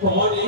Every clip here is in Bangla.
Morning.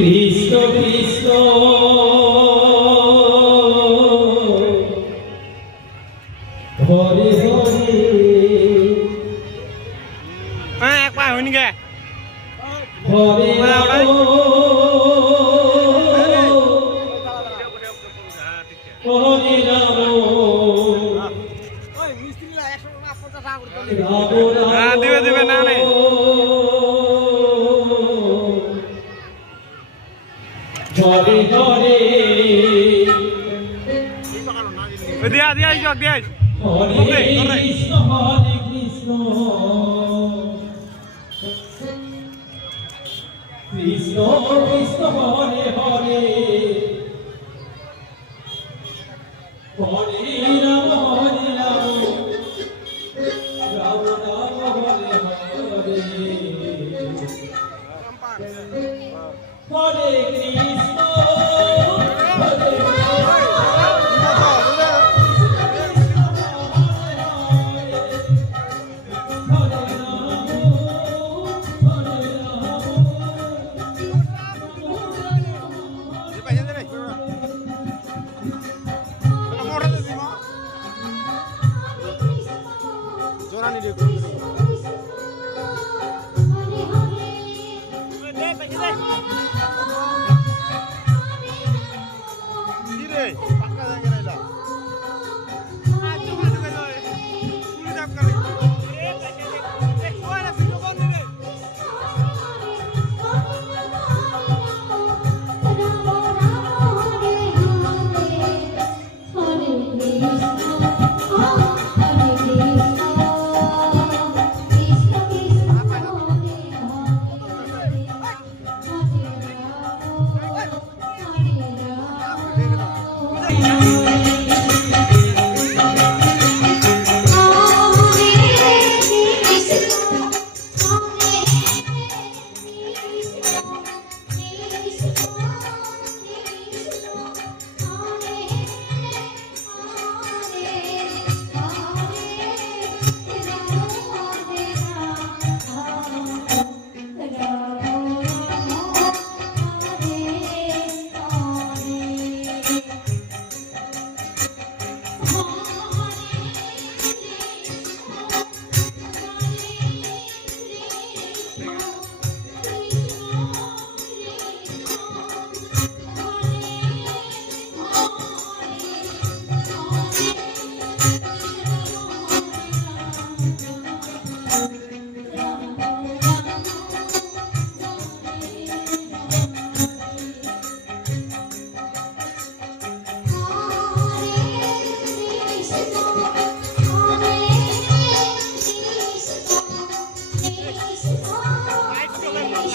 কৃষ্ণ কৃষ্ণ হরে হরে এক পায়ে হয়নি গে। হরে হরে রাম দিবে, দিবে, না, নেই। হরে ওই দিয়া দিয়া যাক দিয়া হরে ধরে, ধরে। কৃষ্ণ হরে Krishna. Krishna Krishna Hare Hare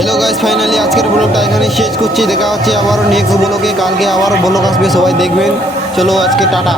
hello guys finally আজকের ব্লগটা এখানে শেষ করছি। দেখা হচ্ছে আবারও নেক্সট ব্লগে কালকে আবারও ব্লগ আসবে, সবাই দেখবেন। চলো আজকে টাটা।